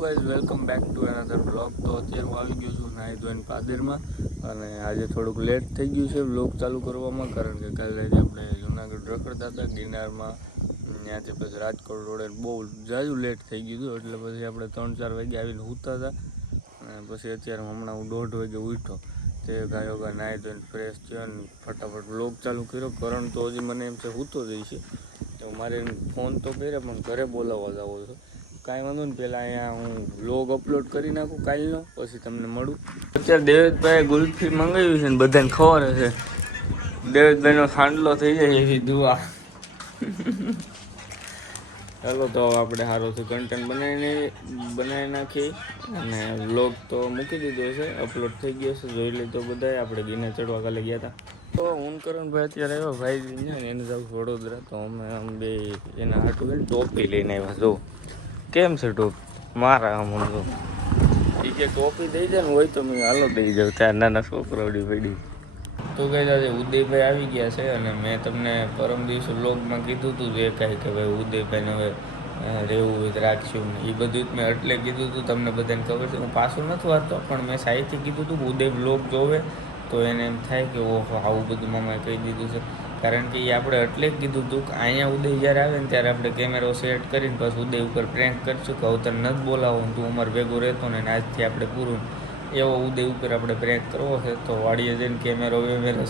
Guys welcome back to another blog. તો અત્યારે હું આવી ગયો છું નાહી ધોઈને પાદરમાં, અને આજે થોડુંક લેટ થઈ ગયું છે બ્લોગ ચાલુ કરવામાં, કારણ કે કાલે આપણે જુનાગઢ રખડતા હતા ગિરનારમાં, ત્યાંથી પછી રાજકોટ રોડે બહુ જાજુ લેટ થઈ ગયું હતું, એટલે પછી આપણે 3-4 વાગે આવીને સૂતા હતા. અને પછી અત્યારે હમણાં હું 1:30 વાગે ઉઠ્યો, તે ગાયો નાહી ધોઈને ફ્રેશ થયો અને ફટાફટ બ્લોગ ચાલુ કર્યો. કરણ તો હજી મને એમ છે સૂતો જ છે, તો મારે ફોન તો કર્યા પણ ઘરે બોલાવવા જવો છો. કાંઈ વાંધો નહીં, પહેલાં અહીંયા હું વ્લોગ અપલોડ કરી નાખું કાલનો, પછી તમને મળું. અત્યારે દેવેશભાઈએ ગુલ્ફી મંગાવી છે ને બધાને ખબર હશે, દેવેશભાઈનો ખાંડલો થઈ જાય એવી દુઆ. ચાલો તો આપણે સારોથી કન્ટેન્ટ બનાવી નાખી, અને વ્લોગ તો મૂકી દીધો છે, અપલોડ થઈ ગયો છે, જોઈ લીધો બધાએ. આપણે ગિરનાર ચડવા કાલે ગયા હતા. તો હું કરણભાઈ અત્યારે આવ્યો ભાઈ ને એને જાઉં વડોદરા, તો અમે બે એના હાટું ટોપી લઈને આવ્યા. જો કેમ છે ટોપી મારા હમણાં તો એ કે ટોપી દઈ જાય ને હોય તો મેં હાલો દઈ જાઉં, ત્યાં નાના છોકરાઓડી પડી. તો કઈ આજે ઉદયભાઈ આવી ગયા છે, અને મેં તમને પરમ દિવસે વ્લોગમાં કીધું હતું જે કાંઈ કે ભાઈ ઉદયભાઈને હવે રહેવું રાખ્યું ને એ બધું જ મેં એટલે કીધું હતું. તમને બધાને ખબર છે, હું પાછું નથી વાંચતો, પણ મેં સાહિત્ય કીધું હતું ઉદય વ્લોગ જોવે તો એને એમ થાય કે ઓહો આવું બધું મામાએ કહી દીધું છે. કારણ કે એ આપણે એટલે જ કીધું હતું કે અહીંયા ઉદય જ્યારે આવે ને ત્યારે આપણે કેમેરો સેટ કરીને પછી ઉદય ઉપર પ્રેન્ક કરીશું કે હવે તને નથી બોલાવો, તું અમારે ભેગો રહેતો ને આજથી આપણે પૂરું, એવો ઉદય ઉપર આપણે પ્રેન્ક કરવો છે. તો વાડીએ જઈને કેમેરો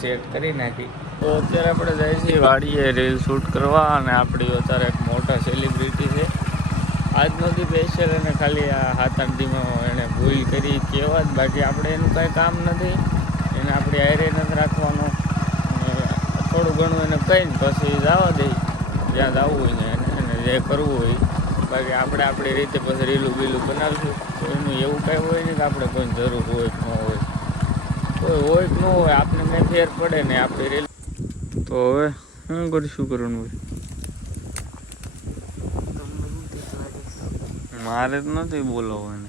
સેટ કરી નાખી. તો અત્યારે આપણે જાય છીએ વાડીએ રીલ શૂટ કરવા, અને આપણી અત્યારે એક મોટા સેલિબ્રિટી છે. આજ નથી સ્પેશિયલ એને ખાલી આ 7-8 દીમાં એણે ભૂલ કરી કહેવા જ, બાકી આપણે એનું કાંઈ કામ નથી, એને આપણી હારે નથી રાખવાનો. થોડું ઘણું એને કહીને પછી જવા દઈ જ્યાં જવું હોય ને એને જે કરવું હોય, બાકી આપણે આપણી રીતે પછી રીલું બીલું બનાવીશું. તો એનું એવું કાંઈ હોય નહીં કે આપણે કોઈની જરૂર હોય કે ન હોય, કોઈ હોય કે ન હોય આપણે મેં ફેર પડે ને આપણી રીલ. તો હવે શું કરીશું કરવાનું હોય, મારે જ નથી બોલાવો એને.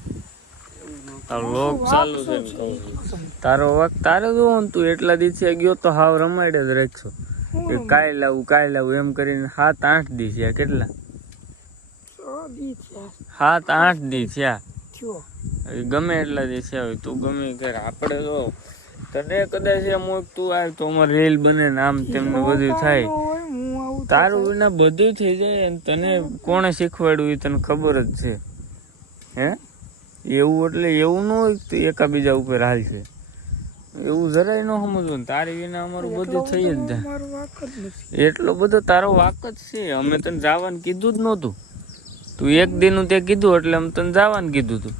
તારો લોક ચાલુ છે ને કહું છું, તારો વખત તારે જોવો ને, તું એટલા દિવસે ગયો તો હાવ રમાડે જ રાખશો કે કાંઈ લાવું એમ કરીને 7-8 દી થયા. કેટલા 7-8 દી થયા, ગમે એટલા દી થયા હોય તું ગમે કર. આપણે જો તને કદાચ એમ હોય તું આવે તો અમારે રેલ બને ને આમ તેમને બધું થાય, તારું વિના બધું થઈ જાય. તને કોણે શીખવાડ્યું એ તને ખબર જ છે હે. એવું એટલે એવું ન હોય તો એકાબીજા ઉપર હાલ છે, એવું જરાય ન સમજવું. તારી વિના અમારું બધું થઈ જ જાય, એટલો બધો તારો વાક જ છે. અમે તને જવાનું કીધું જ નહોતું, તું એક દિનનું તે કીધું એટલે અમે તને જવાનું કીધું હતું.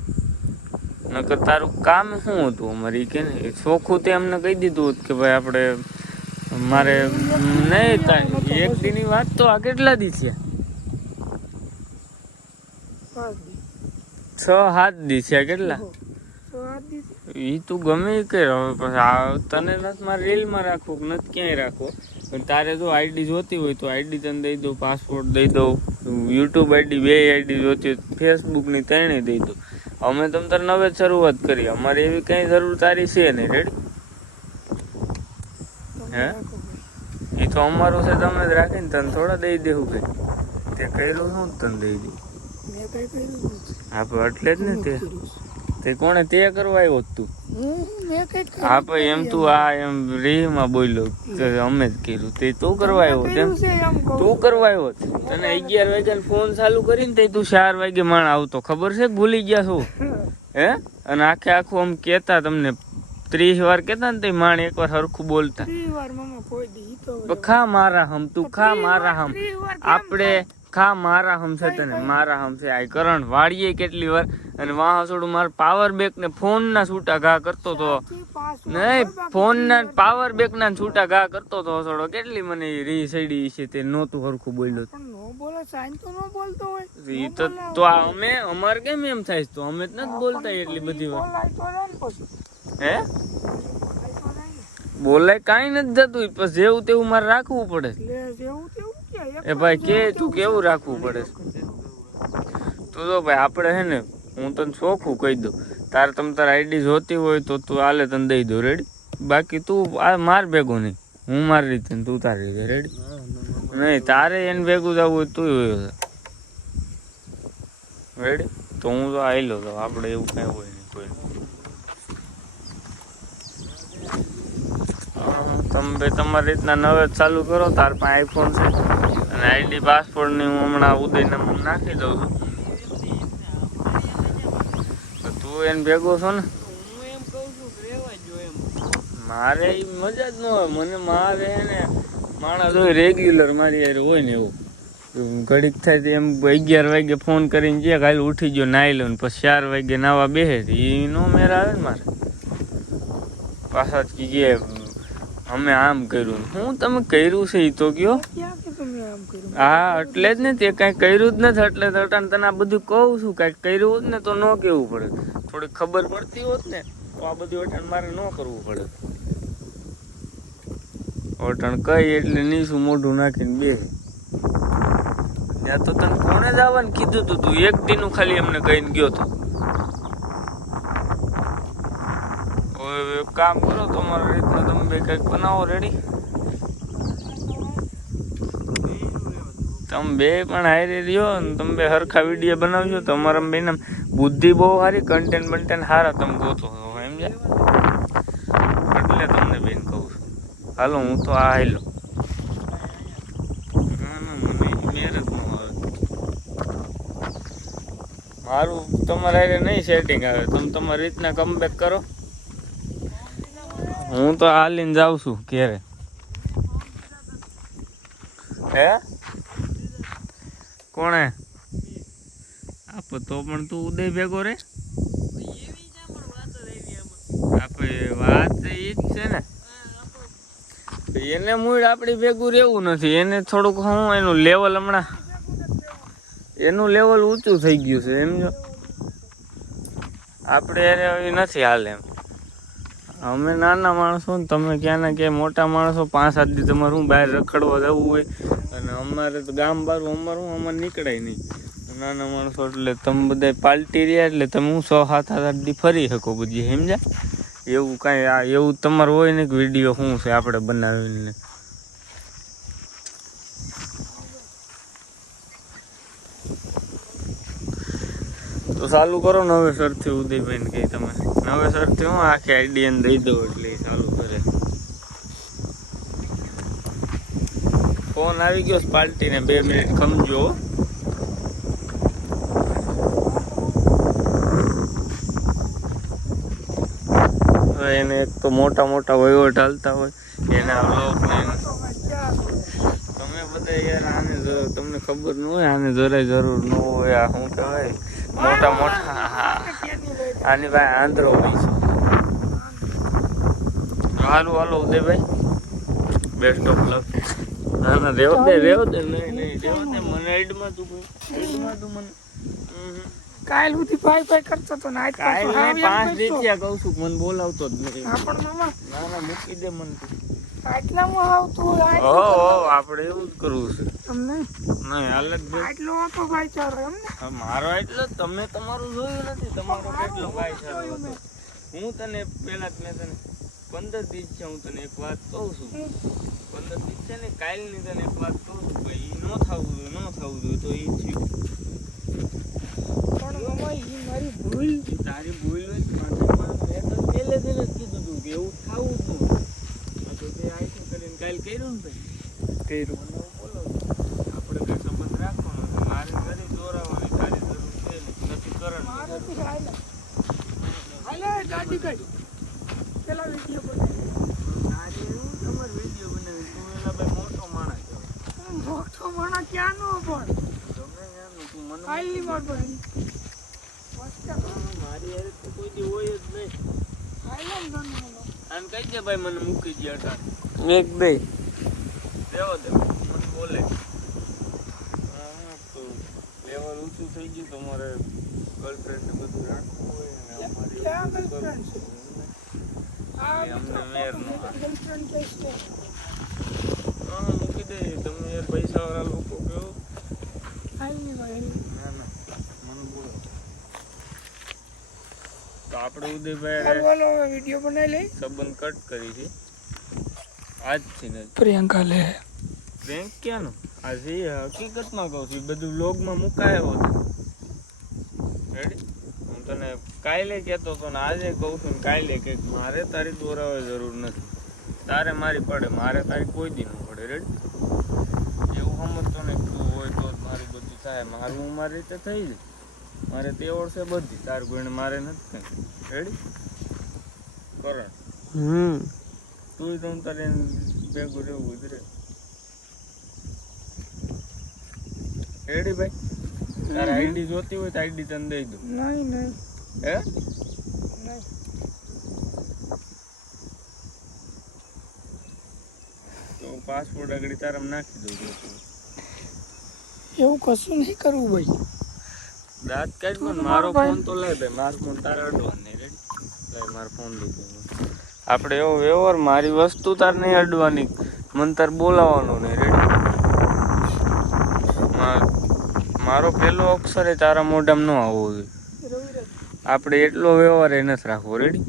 નકર તારું કામ શું હતું અમારી કે ચોખ્ખું તે અમને કહી દીધું હતું કે ભાઈ આપણે મારે નહીં થાય. એક દિનની વાત તો આ કેટલા દી થયા, 6-7 દી થયા. કેટલા એ તું ગમે એ કર. હવે પછી તને નથી મારે રીલમાં રાખવું કે નથી ક્યાંય રાખવો, પણ તારે જો આઈડી જોતી હોય તો આઈડી તને દઈ દઉં, પાસપોર્ટ દઈ દઉં, યુટ્યુબ આઈડી 2 આઈડી જોતી હોય, ફેસબુકની 3 દઈ દઉં. અમે તમ તાર નવે જ શરૂઆત કરી, અમારે એવી કઈ જરૂર તારી છે નહીં. રેડી હે એ તો અમારું છે, તમે જ રાખીને તને થોડા દઈ દેવું કઈ. તે કર્યું શું તને દઈ દઉં? હા પણ એટલે જ ને તે કોણે તે કરવા આવ્યો તું? હા પણ એમ તું આ એમ રીમાં બોલ્યો અમે જ કર્યું, તે તું કરવા આવ્યો તેમ તું કરવા આવ્યો. તને 11 વાગ્યા ફોન ચાલુ કરીને તે તું 4 વાગે માણ આવતો, ખબર છે? ભૂલી ગયા છો હે? અને આખું આમ કેતા તમને 30 વાર કેતા ને તે માણ એકવાર હરખું બોલતા. ખા મારા હમ, તું ખા મારા હમ, આપણે ખા મારા હમ છે, તને મારા હમ છે. આ કરણ વાળીએ કેટલી વાર, અને વાહ છોડું મારા પાવર બેક ને ફોન ના છૂટા ઘા કરતો તો નહીં, ફોન ના પાવર બેક ના છૂટા ઘા કરતો તો થોડો. કેટલી મને રી સડી છે તે નહોતું હરખું બોલ્યો તો અમે અમારે કેમ એમ થાય તો અમે જ નથી બોલતા એટલી બધી વાર હે. બોલાય કાંઈ નથી જતું, પછી જેવું તેવું મારે રાખવું પડે. એ ભાઈ કે તું કેવું રાખવું પડે તું તો ભાઈ આપણે હે ને, હું તને ચોખ્ખું કહી દઉં, તારે તમ તાર આઈડી જોતી હોય તો તું હાલે તને દઈ દઉં. રેડી? બાકી તું આ માર ભેગું નહીં, હું મારી રીતે તું તારી રીતે. રેડી? નહીં તારે એને ભેગું જવું હોય તું હોય. રેડી? તો હું તો આવેલો તો આપણે એવું કાંઈ હોય નહીં કોઈ. તમે તમારી રીતના નવે ચાલુ કરો. તાર પાસે આઈફોન છે અને આઈડી પાસપોર્ટની હું હમણાં ઉદયને નાખી દઉં છું. તો તું એને ભેગો છો ને? મારે એ મજા જ ન હોય. મને મારે ને માણસ હોય રેગ્યુલર મારી યાર હોય ને એવું. ઘડીક થાય તો એમ 11 વાગે ફોન કરીને જે કાલે ઉઠી ગયો નાહી લો ને પછી 4 વાગે નાવા બેસે એ નો મેર આવે ને મારે. પાછા જ કે અમે આમ કર્યું. હું તમે કર્યું છે એ તો કયો. હા એટલે જ ને તે કાંઈ કર્યું જ નથી એટલે તને આ બધું કહું છું. કાંઈક કર્યું હોત ને તો ન કહેવું પડે. થોડી ખબર પડતી હોત ને તો આ બધું અટાણ મારે ન કરવું પડે. અટાણ કઈ એટલે નીસું મોઢું નાખીને બે ત્યાં તો તને કોણે જ આવવાનું કીધું તું? તું એક દીનું ખાલી એમને કહીને ગયો તો. એક કામ કરો તમારી રીતના તમે બે કંઈક બનાવો રેડી. તમે બે પણ હારી રહ્યો ને તમે બે હરખા વિડીયો બનાવજો. તમારા બેને બુદ્ધિ બહુ સારી, કન્ટેન્ટ બંટેન્ટ સારા તમે ગોતો સમજ્યા. એટલે તમને બેન કહું છું હાલો હું તો આ હાલો. મારું તમારા હારે નહીં સેટિંગ આવે. તમે તમારી રીતના કમબેક કરો. હું તો હાલીને જાઉં છું ક્યારે. હે કોણે આપ તો પણ તું ઉદય ભેગો રે. આપણે વાત એ જ છે ને. એને મૂળ આપણી ભેગું રહેવું નથી. એને થોડુંક હું એનું લેવલ હમણાં એનું લેવલ ઊંચું થઈ ગયું છે સમજો. આપણે એને નથી હાલે એમ. અમે નાના માણસો ને તમે ક્યાંના ક્યાંય મોટા માણસો 5-7 દી તમારે શું બહાર રખડવા જવું હોય અને અમારે તો ગામ બારું અમારે નીકળાય નહીં. નાના માણસો એટલે તમે બધા પાલટી રહ્યા એટલે તમે હું 6-7 દી ફરી શકો બધી સમજ્યા. એવું કાંઈ આ એવું તમારું હોય ને કે વિડીયો શું છે આપણે બનાવીને. તો ચાલુ કરો નવેસરથી ઉદયભાઈ ને કહી તમે નવેસરથી હું આખી આઈડી એને દઈ દઉં એટલે ચાલુ કરે. ફોન આવી ગયો પાર્ટીને 2 મિનિટ ખમજો. એને એક તો મોટા વહીવટ હાલતા હોય એના વ્લોગ તમે બધા યાર આને તમને ખબર ન હોય આને જરાય જરૂર ન હોય. આ શું કહેવાય મોટા આની ભાઈ આંધ્રો હોય છે. હાલો હાલો ઉદયભાઈ બેસ્ટ ઓફ લક. ના ના રેવ દે નહીં રેવ દે મને એડમાં તું મને કાલ સુધી ભાઈ કરતો તો ને કાલ ને 5 દીધ્યા કહું છું મને બોલાવતો જ નથી. આપણ મામા ના ના મૂકી દે મને તું. આટલામાં આવતું ઓહો આપણે એવું જ કરવું છે તમને નહીં હાલત આટલો હતો ભાઈચારો એમ ને. મારો એટલો તમે તમારું જોયું નથી. તમારો કેટલો ભાઈચારો હતો. હું તને પેલા મેં તને 15 દિવસ છે હું તને એક વાત કહું છું. 15 દિવસ છે ને કાલની તને એક વાત કહું છું ભાઈ ન થવું જોઈએ તો એ થયું. મારી ભૂલ તારી ભૂલ હોય મેં તો પહેલેથી જ કીધું હતું કે એવું થવું જ નહીં. તો તે આઈશું કરીને કાલ કર્યું ને ભાઈ કર્યું. બોલો આપણે કઈ સંબંધ રાખવાનો છે. મારે ઘરે દોરાવાની તારી જરૂર છે નથી કરવાની. ગાડી કઈ પેલા વિડીયો બનાવી એવું તમારે વિડીયો બનાવી તું એના ભાઈ મોટો માણસ છે. મોટો માણસ ક્યાં નો પણ તમે એનું તું મને કાલની વાત બની મારી યાર તો કોઈ દી હોય જ નહીં. આમ કહી દે ભાઈ મને મૂકી દે અટાણ 1-2 દેવો દે મને બોલે. તો લેવલ ઊંચું થઈ ગયું તમારે ગર્લફ્રેન્ડ ને બધું રાખવું હોય ને અમારી અમને મેર નો મૂકી દે. તમે યાર પૈસા વાળા લોકો કહો. ના ના મને બોલો. તો આપણે ઉદયભાઈ વિડીયો બનાવી લઈ સંબંધ કટ કરી છે આજથી ને. પ્રિયંકા લે પ્રેન્ક ક્યાંનો આજે હકીકતમાં કહું છું બધું વ્લોગમાં મુકાયો હતો રેડી? હું તને કાલે કહેતો હતો ને આજે કહું છું ને કાલે કે મારે તારી દોરાવે જરૂર નથી, તારે મારી પડે, મારે તારી કોઈ દી ન પડે. રેડી? એવું સમજતો ને તું હોય તો મારું બધું થાય, મારું હું મારી રીતે થઈ જાય, મારે તે વર્ષે બધી તાર કોઈને મારે નથી થઈ. રેડી? કરણ તું તો હું તારે ભેગું રહેવું જ રે. રેડી ભાઈ? તારે આઈડી જોતી હોય તો આઈડી તને દઈ દઉં. નહીં હે? નહીં. તો પાસપોર્ટ આગળ તારા નાખી દઉં છું. એવું કશું નહીં કરવું ભાઈ. દાંત કાઢ પણ મારો ફોન તો લઈ દે, મારો ફોન તારે અડવા નહીં. રેડી? લઈ મારો ફોન લઈ દે. આપણે એવો વ્યવહાર, મારી વસ્તુ તાર નહીં અડવાની, મને તાર બોલાવવાનું નહીં. રેડી? મારો પહેલો અક્ષર એ તારા મોઢામાં ન આવવો જોઈએ. આપણે એટલો વ્યવહાર એ નથી રાખવો. રેડી?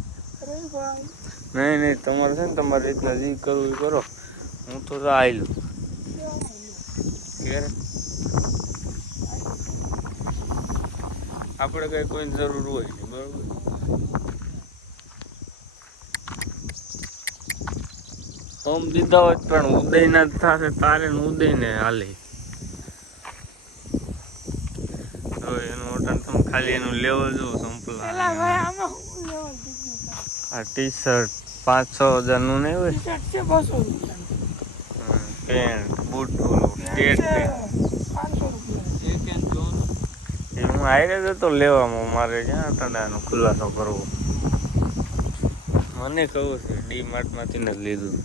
નહીં તમારે છે ને તમારી રીતના જે કરવું એ કરો, હું તો આવી લઉં. આપણે કઈ કોઈની જરૂર હોય નહીં. બરોબર? હોમ દીધા હોય પણ ઉદયના જ થશે, તારે ને ઉદયને હાલે. એનું ઓર્ડર તમે ખાલી એનું લેવલ જો સંપલ. આ ટી શર્ટ 5-6 હજારનું નહીં હોય, પેન્ટ બૂટ સ્ટેટ એ હું આવી જતો લેવામાં. મારે ક્યાં તડાનો ખુલાસો કરવો? મને કહું છે ડી-માર્ટમાંથી નથી લીધું.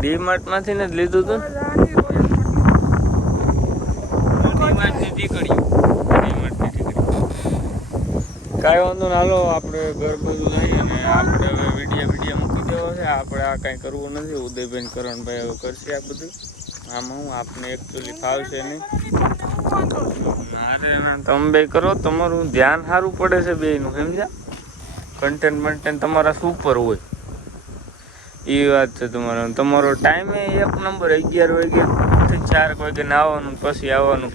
ડી-માર્ટમાંથી નથી લીધું તું? કાંઈ વાંધો ના. હાલો આપણે ઘર બધું જઈએ ને આપણે હવે વિડીયો મૂકી દેવો છે. આપણે આ કાંઈ કરવું નથી. ઉદયભાઈ કરણભાઈ હવે કરશે આ બધું. આમાં હું આપને એકચ્યુઅલી ફાવશે નહીં. તમે બે કરો, તમારું ધ્યાન સારું પડે છે બેયનું. સમજ્યા? કન્ટેન્ટ તમારા સુપર હોય એ વાત છે તમારો. તમારો ટાઈમ એક નંબર 11 વાગ્યાથી 4 વાગે આવવાનું, પછી આવવાનું.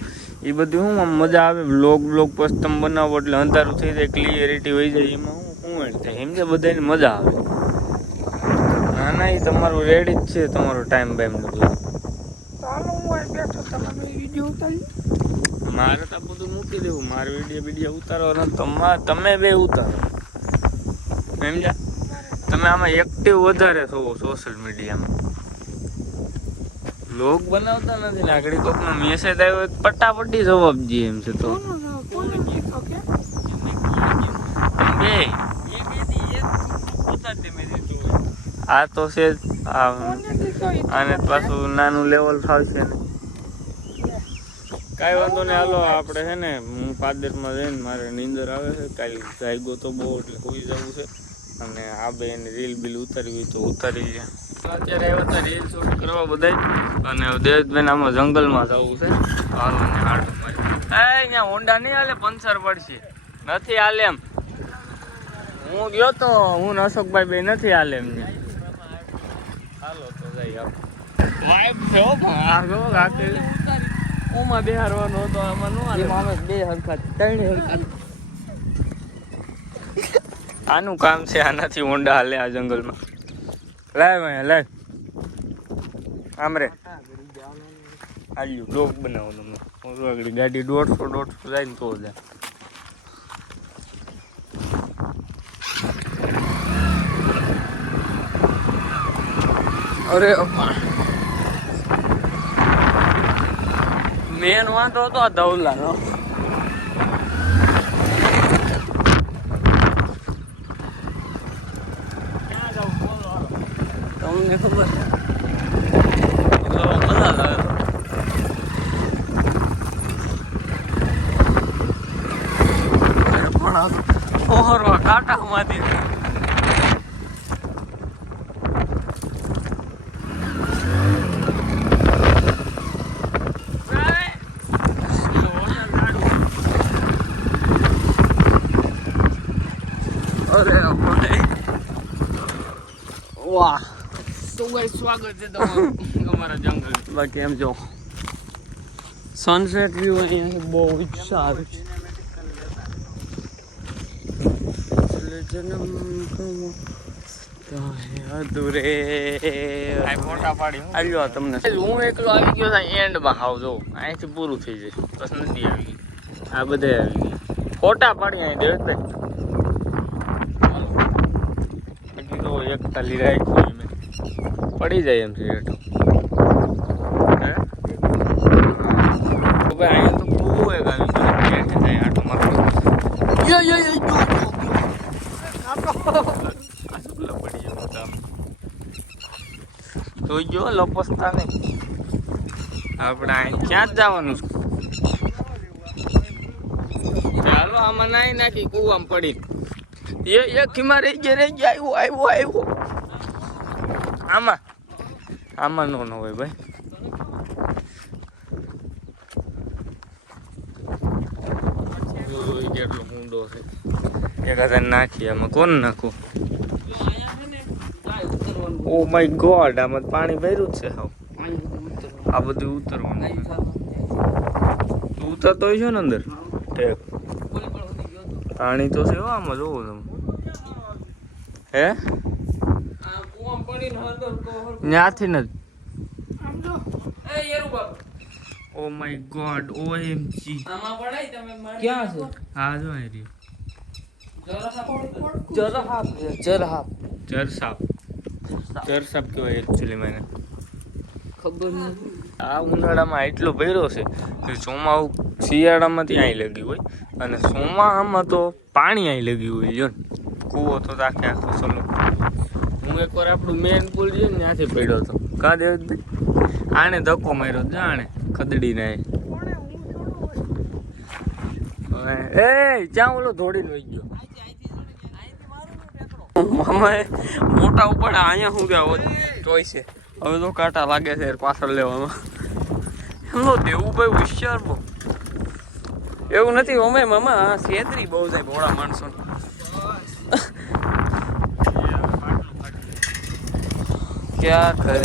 એ બધું શું આમ મજા આવે. બ્લોગ પછી તમે બનાવો એટલે અંધારું થઈ જાય, ક્લિયરિટી વહી જાય. એમાં શું થાય સમજે, બધાને મજા આવે. ના એ તમારું રેડી જ છે, તમારો ટાઈમ બાઈમ મારે તો બધું મૂકી દેવું. મારે વિડીયો ઉતારવાનો, તમે બે ઉતારો. સમજ્યા? તમે આમાં એક્ટિવ વધારે છો સોશિયલ મીડિયામાં. લોગ બનાવતા નથી ને આગળ કોકનો મેસેજ આવ્યો પટાપટી જવાબ દે એમ છે. તો આ તો છે આને પાછું નાનું લેવલ ફાવશે ને. કાંઈ વાંધો નહીં. હાલો આપણે છે ને હું પાદરમાં જઈને મારે નીંદર આવે છે. કાલે જાગ્યો તો બહુ એટલે હોઈ જવું છે. અને આ બે એની રીલ બિલ ઉતારવી હોય તો ઉતારી છે. અત્યારે આવ્યા હતા રીલ શૂટ કરવા બધા. અને દેવતભાઈ આમાં જંગલમાં જવું છે. હાલો ને હાડ અહીંયા હોન્ડા નહીં હાલે, પંચર પડશે. નથી હાલે એમ. હું ગયો તો હું અશોકભાઈ બે નથી હાલે એમ. હાલો તો જઈ વાઇફ છે હો પણ ઓમાં બેહારવાનો હતો. આમાં નો હાલે. બે હરખા 3 હરખા. આનું કામ છે, આનાથી હોન્ડા હાલે આ જંગલમાં. લાય ભાઈ લાય આમ રે આલ્યું બ્લોગ બનાવો તમને. આગળ ગાડી 150 જાય ને તો જાય. અરે મેન વાંધો હતો આ ધવલાનો. તમને ખબર મજા આવે. ઓહરવા કાંટામાંથી વાહ. તો ગાઈસ સ્વાગત છે તમારું અમારા જંગલ. બાકી એમ જો સનસેટ વ્યૂ અહીંયા બહુ જ સારું છે. અધૂરે ફોટા પાડી આવ્યો તમને હું એકલો આવી ગયો એન્ડમાં હાવ જો અહીંથી પૂરું થઈ જાય બસ નથી આવી આ બધે આવી ગયા ફોટા પાડી અહીં દેખતે હજી તો એક ખાલી રાખી મેં પડી જાય એમ છે હેઠો હે અહીંયા તો બહુ એક આવી ગયો થાય આટો મારતો જોઈ ગયો લપસતા નહીં આપણે અહીં ક્યાં જ જવાનું છે ચાલો આમાં નાઈ નાખી કુવામાં પડી એક ખીમા રહી ગયા આવ્યો આમાં આમાં નો હોય ભાઈ કેટલો ઊંડો છે 1000 નાખી આમાં કોણ નાખું ઓ માય ગોડ આમાં પાણી ભર્યું જ છે હાવ આ બધું ઉતરવાનું તું ઉતરતો હોય છે ને અંદર ઠેક પાણી તો છે આમાં જોવો તમે હે ત્યાંથી ને ઓ માય ગોડ ઓએમજી ક્યાં છે હા જો અહીં જરસાપ કહેવાય એકચ્યુઅલી મને ખબર નથી આ ઉનાળામાં એટલો ભર્યો છે કે ચોમાવું શિયાળામાં ત્યાં લગી હોય અને ચોમાસામાં તો પાણી અહીં લગી હોય જો કૂવો તો આખે આખો સલો હું એકવાર આપણું મેન પુલ છે ને ત્યાંથી પડ્યો હતો કા દેવભાઈ આને ધક્કો માર્યો જાણે ખદડીને એ ક્યાં ઓલો ધોડીને વહી ગયો મામાએ મોટા ઉપર અહીંયા શું ગયા ચોઈ છે હવે તો કાંટા લાગે છે પાછળ લેવામાં એમનો દેવુભાઈ હોશિયાર બહુ એવું નથી અમે મામા છેતરી બહુ થાય ભોળા માણસો ક્યાં કરે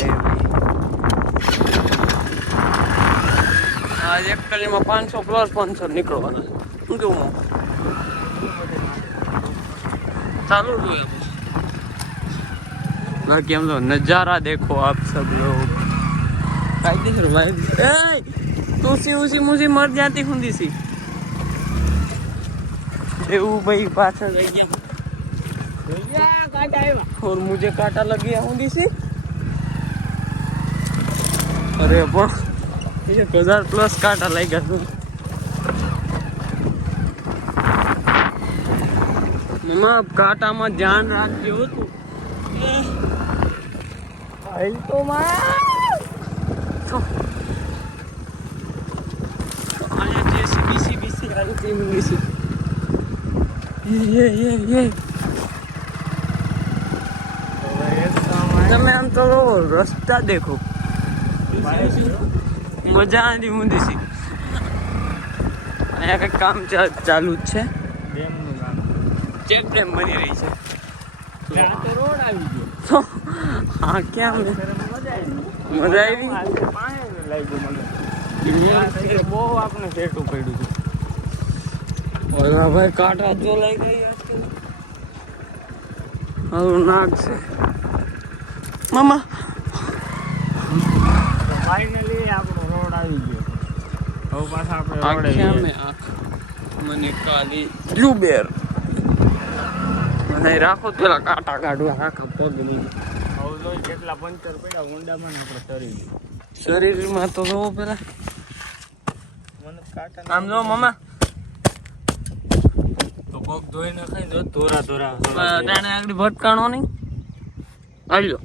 આજ એક કલીમાં 500 પ્લસ 500 નીકળવાના શું કેવું ચાલુ જોઈએ बाकी हम लोग नज़ारा देखो आप सब लोग कायदेसर भाई तुसी उसी मुझे मर जाती हुंदी सी એવું ભાઈ પાછળ રહી ગયા કાંટા આવ્યો और मुझे कांटा लग गया हुंदी सी अरे પણ 1000 પ્લસ કાંટા લાગ્યા છે મમ્મા કાંટામાં ધ્યાન રાખજો તું ભાઈ તો અહીંયા જેસીબી આવી છે ये તમે આમ તો રસ્તા દેખો મજા આવી ઊંધી સી અહીંયા કંઈક કામ ચાલુ જ છે ચેક ડેમ બની રહી છે રોડ આવી ગયો હા ક્યાં મજા આવી બહુ આપણે સેટું પડ્યું છે ઓલા ભાઈ કાંટા જો લઈ ગઈ હવે નાક છે મામા ફાઇનલી આપણો રોડ આવી ગયો હવે પાછા આપણે રોડે મને કાલી બ્લુબેર મને રાખો પેલા કાંટા કાઢવા આખા પગ નહીં હવે જો કેટલા પંચર પડ્યા ઊંડામાં ને આપણે શરીરમાં તો જોવો પેલા મને કાંટા આમ જો મામા તો પગ ધોઈ નાખાય જો ધોરા તાણે આગળ ભટકાણો નહીં આવ્યો